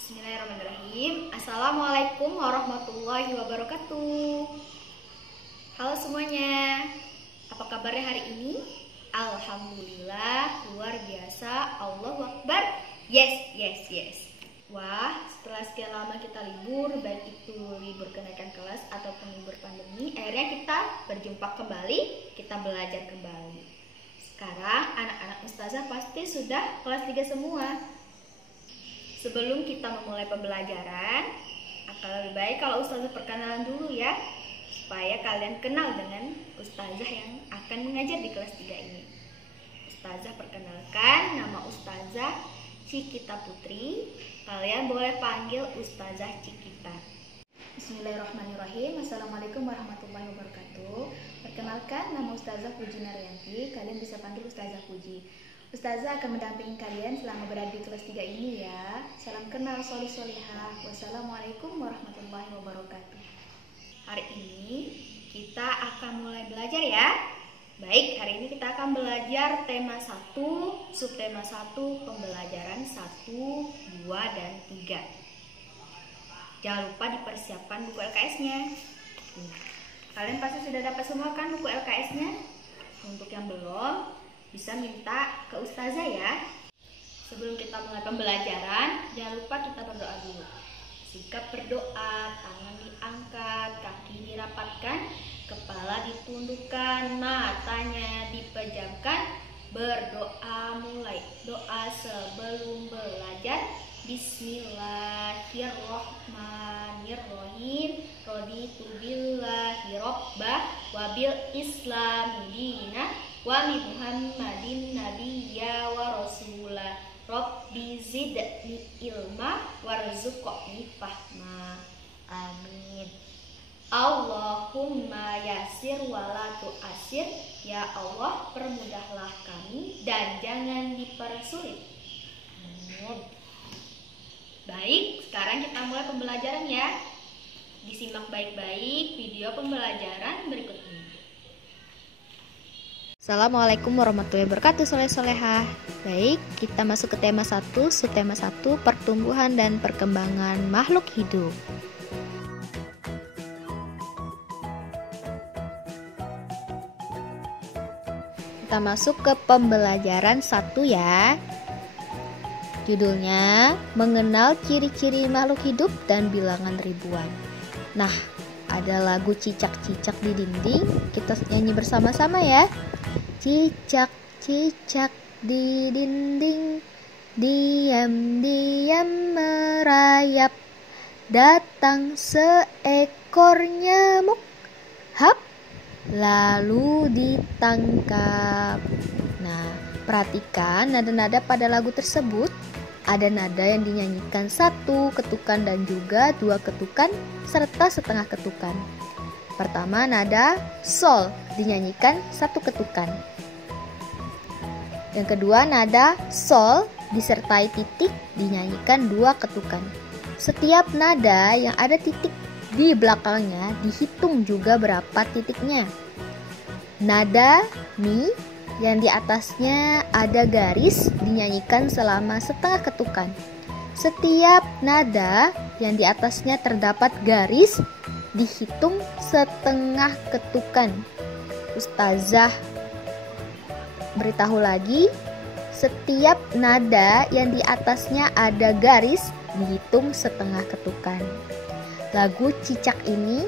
Bismillahirrahmanirrahim. Assalamualaikum warahmatullahi wabarakatuh. Halo semuanya, apa kabarnya hari ini? Alhamdulillah, luar biasa. Allahu Akbar. Yes. Wah, setelah sekian lama kita libur, baik itu libur kenaikan kelas ataupun libur pandemi, akhirnya kita berjumpa kembali, kita belajar kembali. Sekarang anak-anak ustazah pasti sudah kelas 3 semua. Sebelum kita memulai pembelajaran, akan lebih baik kalau ustazah perkenalan dulu ya, supaya kalian kenal dengan ustazah yang akan mengajar di kelas 3 ini. Ustazah perkenalkan, nama ustazah Cikita Putri. Kalian boleh panggil Ustazah Cikita. Bismillahirrahmanirrahim. Assalamualaikum warahmatullahi wabarakatuh. Perkenalkan, nama Ustazah Puji Naryanti. Kalian bisa panggil Ustazah Puji. Ustazah akan mendampingi kalian selama berada di kelas 3 ini ya. Salam kenal, solih solihah. Wassalamualaikum warahmatullahi wabarakatuh. Hari ini kita akan mulai belajar ya. Baik, hari ini kita akan belajar tema 1, subtema 1, pembelajaran 1, 2, dan 3. Jangan lupa dipersiapkan buku LKS-nya. Kalian pasti sudah dapat semua kan buku LKS-nya? Untuk yang belum, bisa minta ke ustazah ya. Sebelum kita mulai pembelajaran, jangan lupa kita berdoa dulu. Sikap berdoa, tangan diangkat, kaki dirapatkan, kepala ditundukkan, matanya dipejamkan. Berdoa mulai. Doa sebelum belajar. Bismillahirrahmanirrahim. Raditu billahi rabbah wa bil islami dina wa bi Muhammadin nabiyya wa rasulah. Rabbi zidni ilma warzuqni fahma. Amin. Allahumma yasir wala tu'asir. Ya Allah, permudahlah kami dan jangan dipersulit. Amin. Baik, sekarang kita mulai pembelajaran ya. Disimak baik-baik video pembelajaran berikut ini. Assalamualaikum warahmatullahi wabarakatuh, soleh-solehah. Baik, kita masuk ke tema 1, subtema 1, pertumbuhan dan perkembangan makhluk hidup. Kita masuk ke pembelajaran 1 ya. Judulnya, mengenal ciri-ciri makhluk hidup dan bilangan ribuan. Nah, ada lagu cicak-cicak di dinding, kita nyanyi bersama-sama ya. Cicak-cicak di dinding, diam-diam merayap, datang seekor nyamuk, hap, lalu ditangkap. Nah, perhatikan nada-nada pada lagu tersebut. Ada nada yang dinyanyikan 1 ketukan dan juga 2 ketukan serta setengah ketukan. Pertama, nada sol dinyanyikan 1 ketukan. Yang kedua, nada sol disertai titik dinyanyikan 2 ketukan. Setiap nada yang ada titik di belakangnya dihitung juga berapa titiknya. Nada mi yang di atasnya ada garis dinyanyikan selama setengah ketukan. Setiap nada yang di atasnya terdapat garis dihitung setengah ketukan. Ustazah beritahu lagi, setiap nada yang di atasnya ada garis dihitung setengah ketukan. Lagu Cicak ini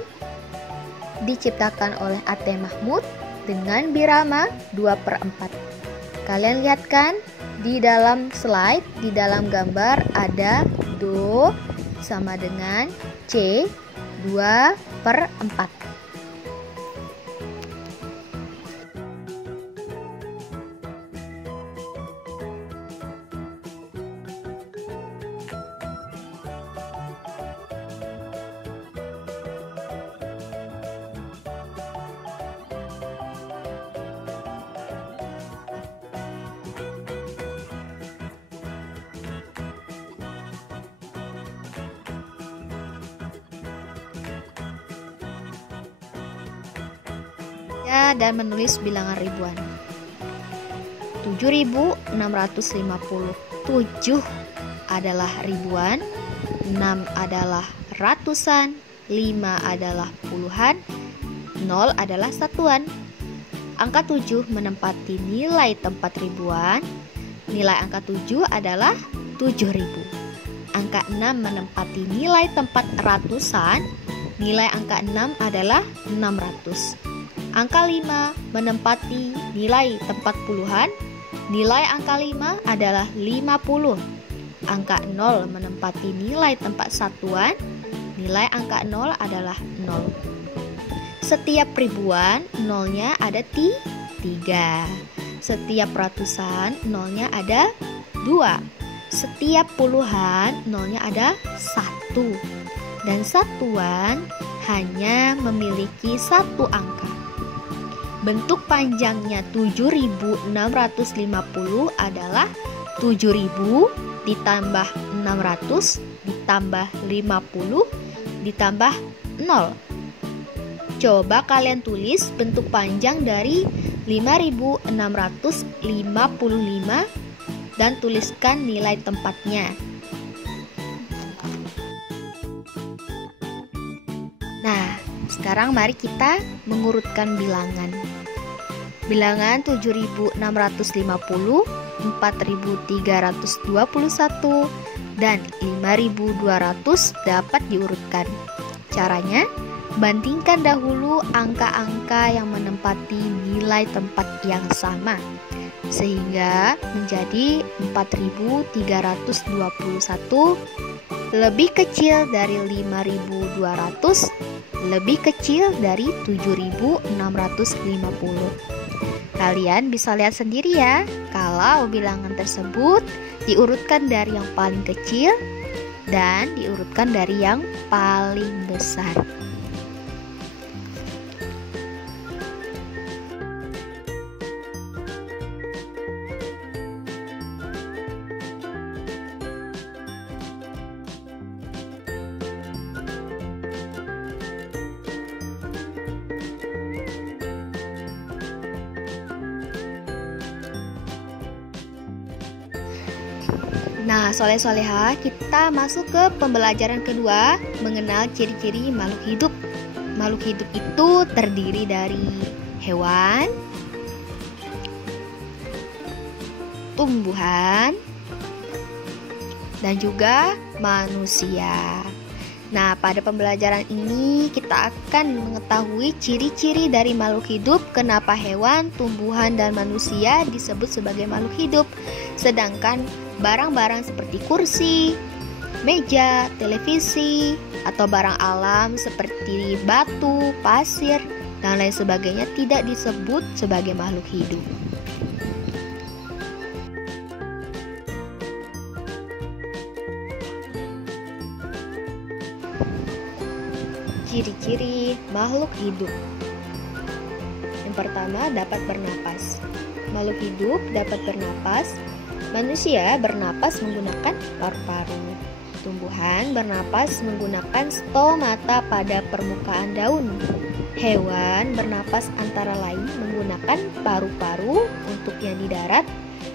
diciptakan oleh Ate Mahmud dengan birama 2/4. Kalian lihat kan di dalam slide, di dalam gambar ada do sama dengan C 2/4. Dan menulis bilangan ribuan. 7.650. 7 adalah ribuan, 6 adalah ratusan, 5 adalah puluhan, 0 adalah satuan. Angka 7 menempati nilai tempat ribuan. Nilai angka 7 adalah 7.000. Angka 6 menempati nilai tempat ratusan. Nilai angka 6 adalah 600. Angka 5 menempati nilai tempat puluhan. Nilai angka 5 adalah 50. Angka 0 menempati nilai tempat satuan. Nilai angka 0 adalah 0. Setiap ribuan, nolnya ada 3. Setiap ratusan, nolnya ada 2. Setiap puluhan, nolnya ada 1. Dan satuan hanya memiliki satu angka. Bentuk panjangnya 7.650 adalah 7.000 ditambah 600 ditambah 50 ditambah 0. Coba kalian tulis bentuk panjang dari 5.655 dan tuliskan nilai tempatnya. Nah, sekarang mari kita mengurutkan bilangan. Bilangan 7.650, 4.321, dan 5.200 dapat diurutkan. Caranya, bandingkan dahulu angka-angka yang menempati nilai tempat yang sama, sehingga menjadi 4.321 lebih kecil dari 5.200, lebih kecil dari 7.650. Kalian bisa lihat sendiri ya, kalau bilangan tersebut diurutkan dari yang paling kecil dan diurutkan dari yang paling besar. Nah, soleh-soleha, kita masuk ke pembelajaran kedua, mengenal ciri-ciri makhluk hidup. Makhluk hidup itu terdiri dari hewan, tumbuhan, dan juga manusia. Nah, pada pembelajaran ini kita akan mengetahui ciri-ciri dari makhluk hidup, kenapa hewan, tumbuhan, dan manusia disebut sebagai makhluk hidup, sedangkan barang-barang seperti kursi, meja, televisi, atau barang alam seperti batu, pasir, dan lain sebagainya tidak disebut sebagai makhluk hidup. Ciri-ciri makhluk hidup. Yang pertama, dapat bernapas. Makhluk hidup dapat bernapas. Manusia bernapas menggunakan paru-paru. Tumbuhan bernapas menggunakan stomata pada permukaan daun. Hewan bernapas antara lain menggunakan paru-paru untuk yang di darat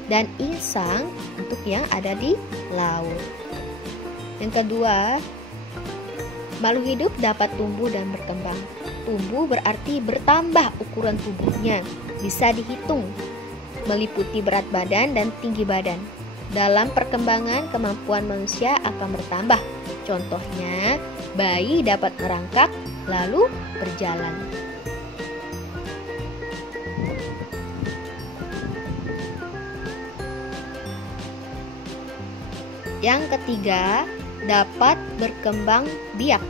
dan insang untuk yang ada di laut. Yang kedua, makhluk hidup dapat tumbuh dan berkembang. Tumbuh berarti bertambah ukuran tubuhnya, bisa dihitung, meliputi berat badan dan tinggi badan. Dalam perkembangan, kemampuan manusia akan bertambah. Contohnya, bayi dapat merangkak lalu berjalan. Yang ketiga, dapat berkembang biak.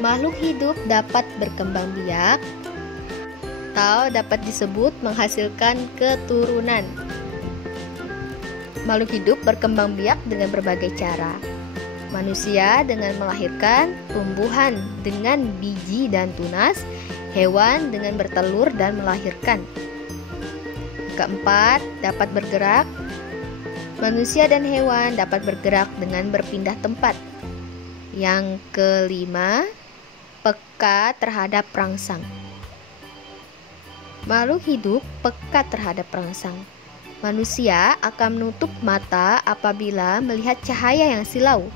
Makhluk hidup dapat berkembang biak atau dapat disebut menghasilkan keturunan. Makhluk hidup berkembang biak dengan berbagai cara. Manusia dengan melahirkan, tumbuhan dengan biji dan tunas, hewan dengan bertelur dan melahirkan. Keempat, dapat bergerak. Manusia dan hewan dapat bergerak dengan berpindah tempat. Yang kelima, peka terhadap perangsang. Makhluk hidup peka terhadap perangsang. Manusia akan menutup mata apabila melihat cahaya yang silau.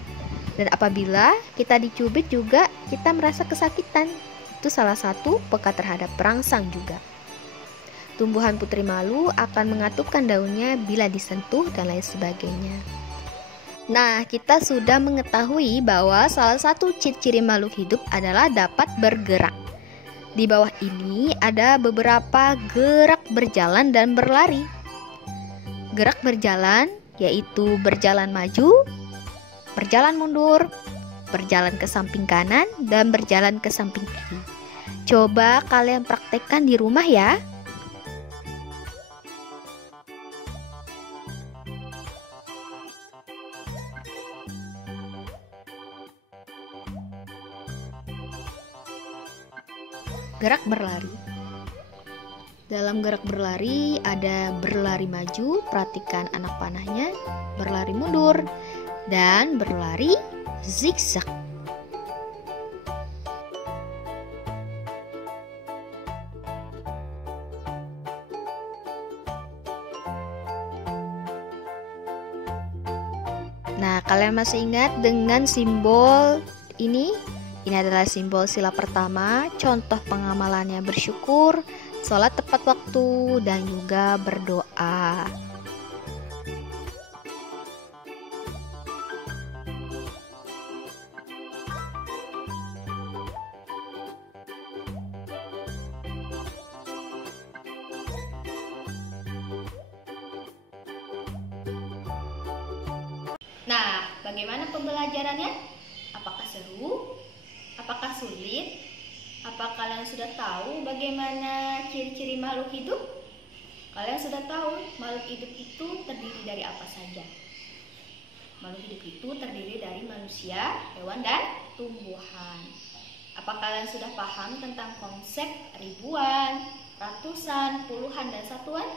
Dan apabila kita dicubit juga kita merasa kesakitan. Itu salah satu peka terhadap perangsang juga. Tumbuhan putri malu akan mengatupkan daunnya bila disentuh dan lain sebagainya. Nah, kita sudah mengetahui bahwa salah satu ciri-ciri makhluk hidup adalah dapat bergerak. Di bawah ini ada beberapa gerak berjalan dan berlari. Gerak berjalan yaitu berjalan maju, berjalan mundur, berjalan ke samping kanan, dan berjalan ke samping kiri. Coba kalian praktekkan di rumah ya. Gerak berlari. Dalam gerak berlari ada berlari maju, perhatikan anak panahnya, berlari mundur, dan berlari zigzag. Nah, kalian masih ingat dengan simbol ini? Ini adalah simbol sila pertama, contoh pengamalannya bersyukur, sholat tepat waktu, dan juga berdoa. Nah, bagaimana pembelajarannya? Apakah seru? Apakah sulit? Apa kalian sudah tahu bagaimana ciri-ciri makhluk hidup? Kalian sudah tahu makhluk hidup itu terdiri dari apa saja? Makhluk hidup itu terdiri dari manusia, hewan, dan tumbuhan. Apa kalian sudah paham tentang konsep ribuan, ratusan, puluhan, dan satuan?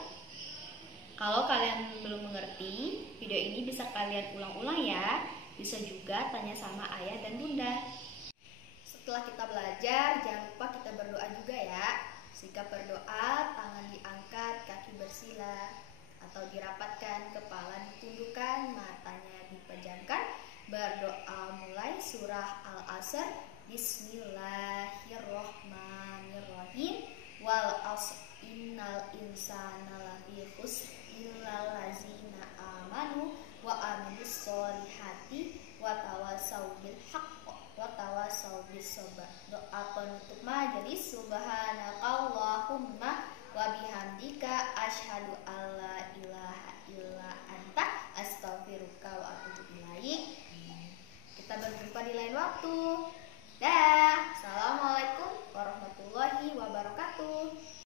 Kalau kalian belum mengerti, video ini bisa kalian ulang-ulang ya. Bisa juga tanya sama ayah dan bunda. Setelah kita belajar, jangan lupa kita berdoa juga ya. Sikap berdoa, tangan diangkat, kaki bersila, atau dirapatkan, kepala ditundukkan, matanya dipejamkan. Berdoa mulai surah Al-Asr. Bismillahirrohmanirrohim. Wal asr innal insana lafi khusr illal ladzina amanu wa amilus sholihati wa tawassaw bil haqq wa tawassaw bis sabr. Doa penutup majelis. Subhanakallahumma wa bihamdika asyhadu alla ilaha illa anta astaghfiruka wa atubu ilaik. Kita berjumpa di lain waktu. Dah.